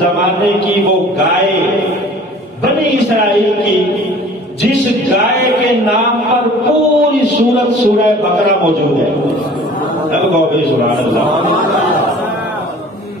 زمانے کی وہ گائے بنی اسرائیل کی جس گائے کے نام پر پوری سورت سورہ بقرہ موجود ہے. اب کہو سبحان اللہ.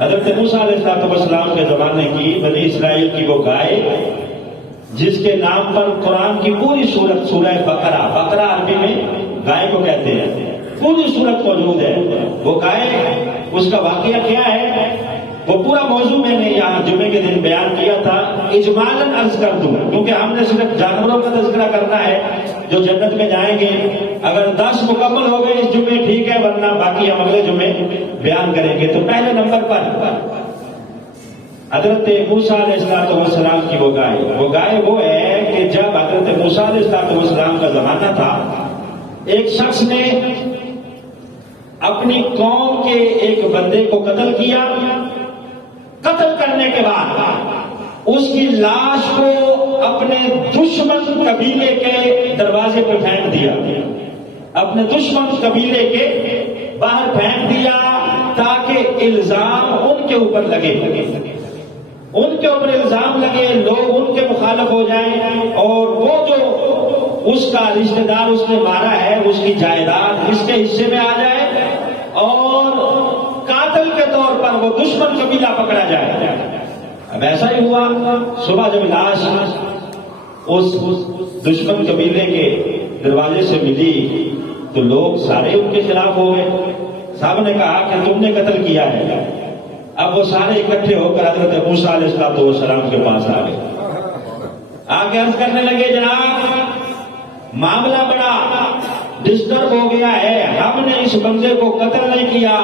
حضرت موسیٰ علیہ السلام کے زمانے کی بنی اسرائیل کی وہ گائے جس کے نام پر قرآن کی پوری سورت سورہ بقرہ، بقرہ عربی میں گائے کو کہتے ہیں، پوری سورت موجود ہے. وہ گائے، اس کا واقعہ کیا ہے، وہ پورا موضوع میں نے یہاں جمعے کے دن بیان کیا تھا. اجمالاً عرض کر دوں کیونکہ ہم نے صرف جانوروں کا تذکرہ کرنا ہے جو جنت میں جائیں گے. اگر 10 مکمل ہو گئے اس جمعے ٹھیک ہے، ورنہ باقی ہم اگلے جمعے بیان کریں گے. تو پہلے نمبر پر حضرت موسیٰ علیہ السلام کی وہ گائے وہ ہے کہ جب حضرت موسیٰ علیہ السلام کا زمانہ تھا، ایک شخص نے اپنی قوم کے ایک بندے کو قتل کیا. قتل کرنے کے بعد اس کی لاش کو اپنے دشمن قبیلے کے دروازے پہ پھینک دیا، اپنے دشمن قبیلے کے باہر پھینک دیا تاکہ الزام ان کے اوپر لگے، ان کے اوپر الزام لگے، لوگ ان کے مخالف ہو جائیں اور وہ جو اس کا رشتہ دار اس نے مارا ہے اس کی جائیداد اس کے حصے میں آ جائے اور قاتل کے طور پر وہ دشمن قبیلہ پکڑا جائے. اب ایسا ہی ہوا. صبح جب لاش اس دشمن قبیلے کے دروازے سے ملی تو لوگ سارے ان کے خلاف ہو گئے. صاحب نے کہا کہ تم نے قتل کیا ہے. اب وہ سارے اکٹھے ہو کر حضرت موسیٰ علیہ السلام کے پاس آ گئے، آگے عرض کرنے لگے جناب معاملہ بڑا ڈسٹرب ہو گیا ہے، ہم نے اس بندے کو قتل نہیں کیا،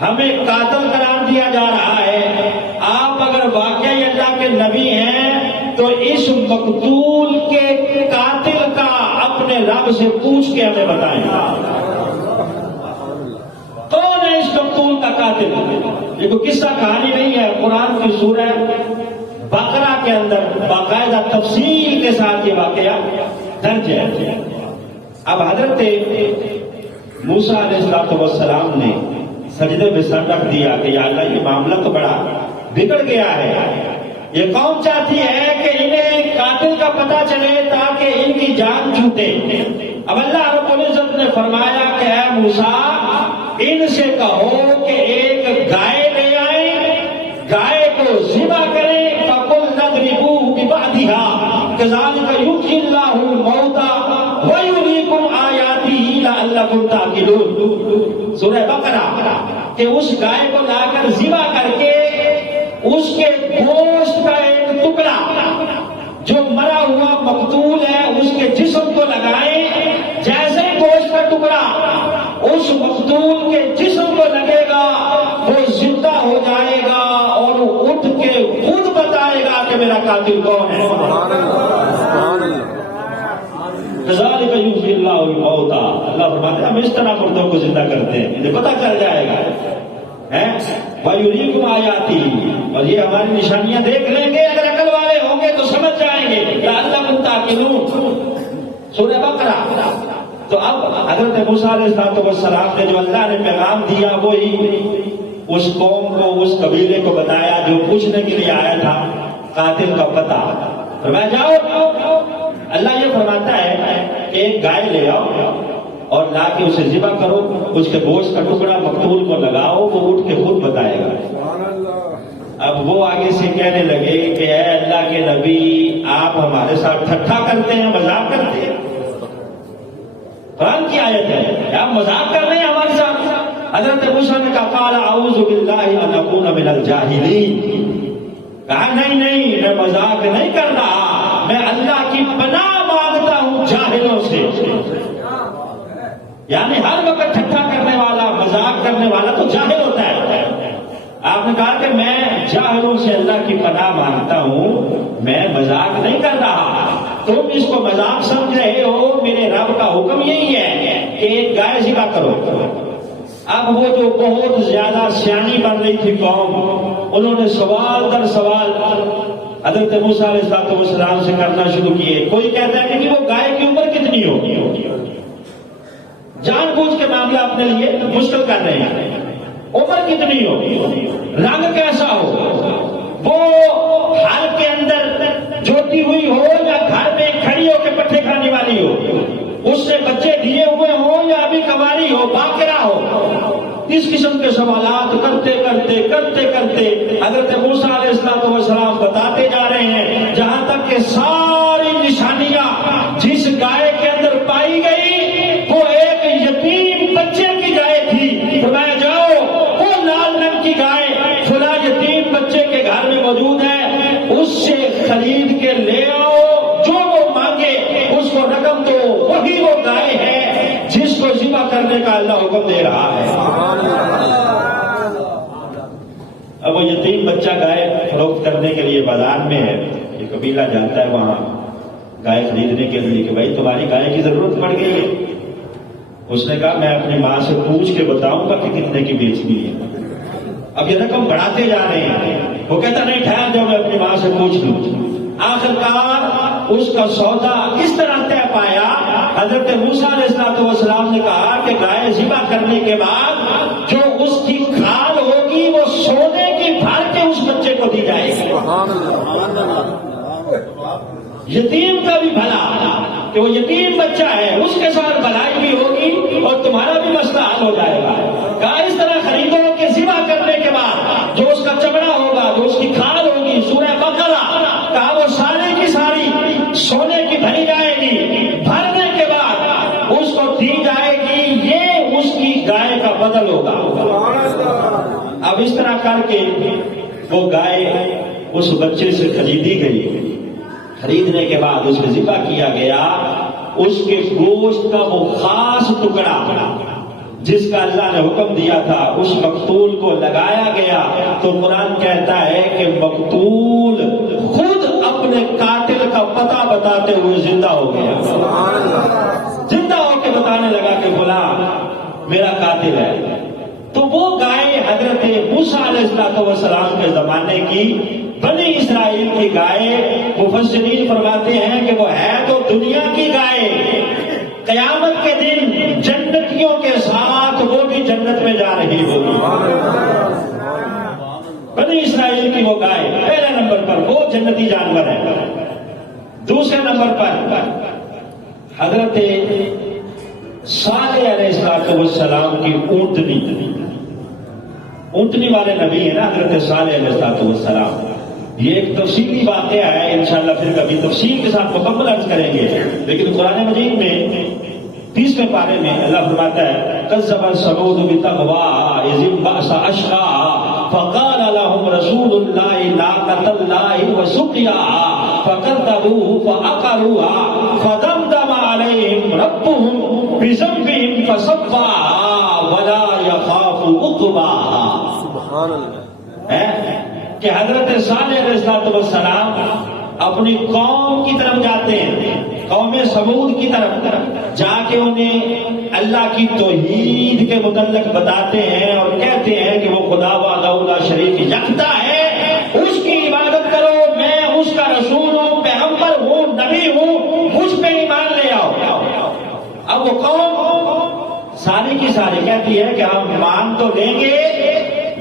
ہمیں قاتل قرار دیا جا رہا ہے. آپ اگر واقعی اللہ کے نبی ہیں تو اس مقتول کے قاتل کا اپنے رب سے پوچھ کے ہمیں بتائیں. کون ہے اس مقتول کا قاتل؟ یہ کوئی قصہ کہانی نہیں ہے، قرآن کی سورہ بقرہ کے اندر باقاعدہ تفصیل کے ساتھ یہ واقعہ درج ہے. اب حضرت موسیٰ علیہ السلام نے سجدے میں سر رکھ دیا کہ یا اللہ یہ معاملہ تو بڑا بگڑ گیا ہے، یہ قوم چاہتی ہے کہ انہیں قاتل کا پتہ چلے تاکہ ان کی جان چھوٹے. اب اللہ رب العزت نے فرمایا کہ اے موسیٰ ان سے کہو کہ ایک گائے لے آئیں، گائے کو ذبح کریں، فَقُلْ نَضْرِبُوهُ بِبَعْضِهَا كَذَلِكَ يُحْيِي اللَّهُ الْمَوْتَى وَيُرِيكُمْ آيَاتِهِ لَعَلَّكُمْ تَعْقِلُونَ. سورہ بقرہ کہ اس گائے کو لا کر ذبح کر کے اس کے گوشت کا ایک ٹکڑا جو مرا ہوا مقتول ہے اس کے جسم کو لگائیں. جیسے گوشت کا ٹکڑا اس مقتول کے جسم کو لگے گا وہ زندہ ہو جائے گا اور وہ اٹھ کے خود بتائے گا کہ میرا قاتل کون ہے. کذالک یحیی اللہ الموتیٰ. اللہ فرماتے ہیں ہم اس طرح مردوں کو زندہ کرتے ہیں، انہیں پتہ چل جائے گا. وَيُرِيكُمْ آيَاتِهِ، اور یہ ہماری نشانیاں دیکھ لیں گے، اگر عقل والے ہوں گے تو سمجھ جائیں گے. لَعَلَّكُمْ تَعْقِلُونَ سورہ بقرہ. تو اب حضرت موسیٰ علیہ السلام نے جو اللہ نے پیغام دیا وہی اس قوم کو اس قبیلے کو بتایا جو پوچھنے کے لیے آیا تھا قاتل کا پتہ. فرمایا جاؤ. اللہ یہ فرماتا ہے کہ ایک گائے لے آؤ اور لا کے اسے ذبح کرو، اس کے گوشت کا ٹکڑا مقتول کو لگاؤ، وہ اٹھ کے خود بتائے گا. اب وہ آگے سے کہنے لگے کہ اے اللہ کے نبی آپ ہمارے ساتھ ٹھٹھا کرتے ہیں، مذاق کرتے ہیں. قرآن کی آیت ہے، آپ مذاق کر رہے ہیں ہمارے ساتھ. حضرت موسیٰ نے کہا قال اعوذ باللہ ان اکون من الجاہلین. کہا نہیں میں مذاق نہیں کر رہا، میں اللہ کی پناہ مانگتا ہوں جاہلوں سے. یعنی ہر وقت ٹھٹھا کرنے والا مذاق کرنے والا تو جاہل ہوتا ہے. آپ نے کہا کہ میں جاہلوں سے اللہ کی پناہ مانگتا ہوں، میں مذاق نہیں کر رہا. تم اس کو مذاق سمجھ رہے ہو، میرے رب کا حکم یہی ہے کہ ایک گائے ذبح کرو. اب وہ جو بہت زیادہ سیانی بن رہی تھی قوم، انہوں نے سوال در سوال حضرت موسیٰ علیہ السلام سے کرنا شروع کیے. کوئی کہتا ہے کہ وہ گائے کی عمر کتنی ہوگی، جان بوجھ کے معاملہ اپنے لیے مشکل کر رہے ہیں. عمر کتنی ہو، رنگ کیسا ہو، سوالات کرتے کرتے حضرت موسیٰ علیہ السلام بتاتے جا رہے ہیں، جہاں تک کہ ساری نشانیاں جس گائے کے اندر پائی گئی وہ ایک یتیم بچے کی گائے تھی۔ فرمایا جاؤ وہ لال رنگ کی گائے فلاں یتیم بچے کے گھر میں موجود ہے، اس سے خرید کے لے آؤ، جو وہ مانگے اس کو رقم دو، وہی وہ گائے ہے جس کو ذبح کرنے کا اللہ حکم دے رہا ہے۔ اب وہ یتیم بچہ گائے فروخت کرنے کے لیے بازار میں ہے، یہ قبیلہ جانتا ہے وہاں گائے خریدنے کے لیے کہ بھائی تمہاری گائے کی ضرورت پڑ گئی ہے۔ اس نے کہا میں اپنی ماں سے پوچھ کے بتاؤں گا کہ کتنے کی بیچنی ہے۔ اب یہ رقم بڑھاتے جا رہے ہیں، وہ کہتا نہیں ٹھہر جاؤ میں اپنی ماں سے پوچھ لوں۔ آخرکار اس کا سودا اس طرح طے پایا، حضرت موسیٰ علیہ السلام نے کہا کہ گائے ذبح کرنے کے بعد جو اس کی کھال ہوگی وہ سونے کی بھر کے اس بچے کو دی جائے گی۔ یتیم کا بھی بھلا کہ وہ یتیم بچہ ہے، اس کے ساتھ بھلائی بھی ہوگی اور تمہارا بھی مسئلہ حل ہو جائے گا۔ کہا اس طرح خریدو کہ ذبح کرنے کے بعد جو اس کا چمڑا ہوگا، جو اس کی کھال ہوگی، سورہ بقرہ، کہا وہ ساری کی ساری سونے کی بھری جائے گی، بھرنے کے بعد اس کو دی جائے گی، یہ اس کی گائے کا بدل ہوگا۔ اب اس طرح کر کے وہ گائے اس بچے سے خریدی گئی، خریدنے کے بعد اس کو ذبح کیا گیا، اس کے گوشت کا وہ خاص ٹکڑا جس کا اللہ نے حکم دیا تھا اس مقتول کو لگایا گیا، تو قرآن کہتا ہے کہ مقتول خود اپنے قاتل کا پتہ بتاتے ہوئے زندہ ہو گیا، زندہ ہو کے بتانے لگا کہ فلاں میرا قاتل ہے۔ تو وہ گائے حضرت موسیٰ علیہ السلام کے زمانے کی بنی اسرائیل کی گائے، مفسرین فرماتے ہیں کہ وہ ہے تو دنیا کی گائے، قیامت کے دن جنتیوں کے ساتھ وہ بھی جنت میں جا رہی ہوگی۔ بنی اسرائیل کی وہ گائے پہلے نمبر پر وہ جنتی جانور ہے۔ دوسرے نمبر پر حضرت صالح علیہ السلام کی اونٹنی والے نبی ہیں نا حضرت صالح علیہ السلام۔ یہ ایک تفصیلی واقعہ ہے، انشاءاللہ پھر کبھی تفصیل کے ساتھ مکمل عرض کریں گے، لیکن قرآن مجید میں 30ویں پارے میں اللہ فرماتا ہے کذب ثمود بطغواها اذ انبعث اشقاها فقال لهم رسول الله ناقة الله وسقياها فكذبوه فعقروها فدمدم عليهم ربهم بذنبهم فسواها ولا يخاف عقباها۔ سبحان اللہ۔ کہ حضرت صالح علیہ السلام اپنی قوم کی طرف جاتے ہیں، قوم سمود کی طرف جا کے انہیں اللہ کی توحید کے متعلق بتاتے ہیں اور کہتے ہیں کہ وہ خدا وحدہ لا شریک یکتا ہے، اس کی عبادت کرو، میں اس کا رسول ہوں، پیغمبر ہوں، نبی ہوں، مجھ پہ ایمان لے آؤ۔ اب وہ قوم ساری کی ساری کہتی ہے کہ ہم مان تو لیں گے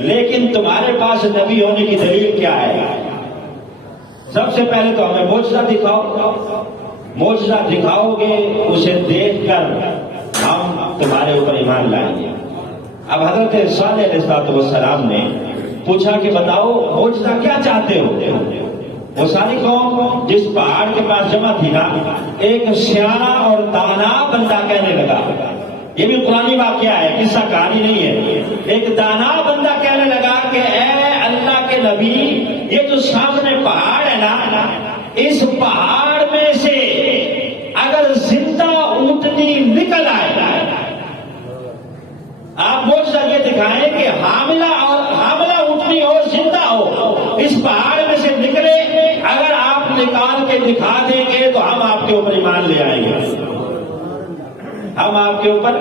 لیکن تمہارے پاس نبی ہونے کی دلیل کیا ہے؟ سب سے پہلے تو ہمیں معجزہ دکھاؤ، معجزہ دکھاؤ گے اسے دیکھ کر ہم تمہارے اوپر ایمان لائیں گے۔ اب حضرت صالح علیہ السلام نے پوچھا کہ بتاؤ معجزہ کیا چاہتے ہو؟ وہ ساری قوم جس پہاڑ کے پاس جمع تھی نا، ایک سیاح اور دانا بندہ کہنے لگا، یہ بھی قرآنی واقعہ ہے، قصہ کہانی نہیں ہے، ایک دانا بندہ کہنے لگا کہ اے اللہ کے نبی، یہ جو سامنے پہاڑ ہے نا، اس پہاڑ میں سے اگر زندہ اونٹنی نکل آئے، آپ معجزہ یہ دکھائیں کہ حاملہ اونٹنی ہو، زندہ ہو، اس پہاڑ میں سے نکلے، اگر آپ نکال کے دکھا دیں گے تو ہم آپ کے اوپر ایمان لے آئیں گے، ہم آپ کے اوپر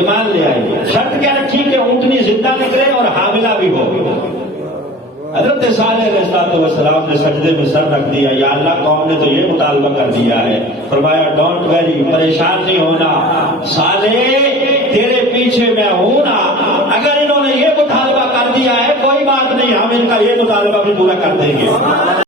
ایمان لے آئیں گے۔ شرط کیا رکھی کہ اونٹنی زندہ نکلے اور حاملہ بھی ہو۔ حضرت صالح علیہ السلام نے سجدے میں سر رکھ دیا، یا اللہ قوم نے تو یہ مطالبہ کر دیا ہے، فرمایا ڈونٹ ویری، پریشان نہیں ہونا صالح، تیرے پیچھے میں ہوں نا، اگر انہوں نے یہ مطالبہ کر دیا ہے کوئی بات نہیں، ہم ان کا یہ مطالبہ بھی پورا کر دیں گے۔